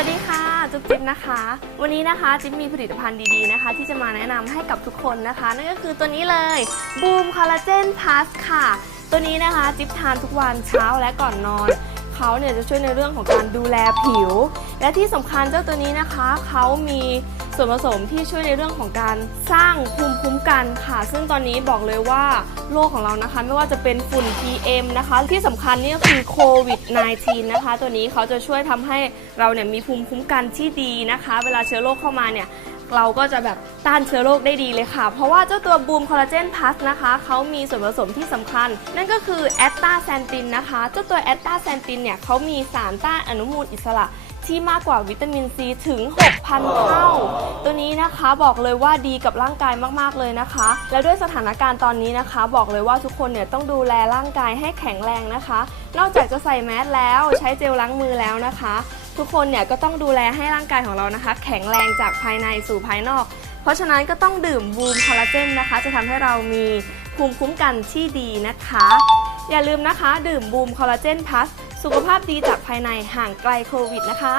วัสดีค่ะจุ๊บจิ๊บนะคะ วันนี้นะคะ จิ๊บมีผลิตภัณฑ์ดีๆนะคะ ที่จะมาแนะนำให้กับทุกคนนะคะ นั่นก็คือตัวนี้เลยบูมคอลลาเจนพลัสค่ะ ตัวนี้นะคะจิ๊บทานทุกวันเช้าและก่อนนอน เขาเนี่ยจะช่วยในเรื่องของการดูแลผิว และที่สำคัญเจ้าตัวนี้นะคะเขามีส่วนผสมที่ช่วยในเรื่องของการสร้างภูมิคุ้มกันค่ะซึ่งตอนนี้บอกเลยว่าโลกของเรานะคะ ไม่ว่าจะเป็นฝุ่น PM นะคะที่สำคัญนี่ก็คือโควิด -19 นะคะตัวนี้เขาจะช่วยทำให้เราเนี่ยมีภูมิคุ้มกันที่ดีนะคะ เวลาเชื้อโรคเข้ามาเนี่ยเราก็จะแบบต้านเชื้อโรคได้ดีเลยค่ะเพราะว่าเจ้าตัวบูมคอลลาเจนพัสนะคะเขามีส่วนผสมที่สำคัญ นั่นก็คือแอตตาแซนตินนะคะเจ้าตัวแอตตาแซนตินเนี่ยเขามีสารต้านอนุมูลอิสระที่มากกว่าวิตามินซีถึง 6,000เท่า ตัวนี้นะคะบอกเลยว่าดีกับร่างกายมากๆเลยนะคะ และด้วยสถานการณ์ตอนนี้นะคะ บอกเลยว่าทุกคนเนี่ยต้องดูแลร่างกายให้แข็งแรงนะคะ นอกจากจะใส่แมสแล้วใช้เจลล้างมือแล้วนะคะ ทุกคนเนี่ยก็ต้องดูแลให้ร่างกายของเรานะคะ แข็งแรงจากภายในสู่ภายนอก เพราะฉะนั้นก็ต้องดื่มบูมคอลลาเจนนะคะ จะทำให้เรามีภูมิคุ้มกันที่ดีนะคะ อย่าลืมนะคะดื่มบูมคอลลาเจนพลัสสุขภาพดีจากภายในห่างไกลโควิดนะคะ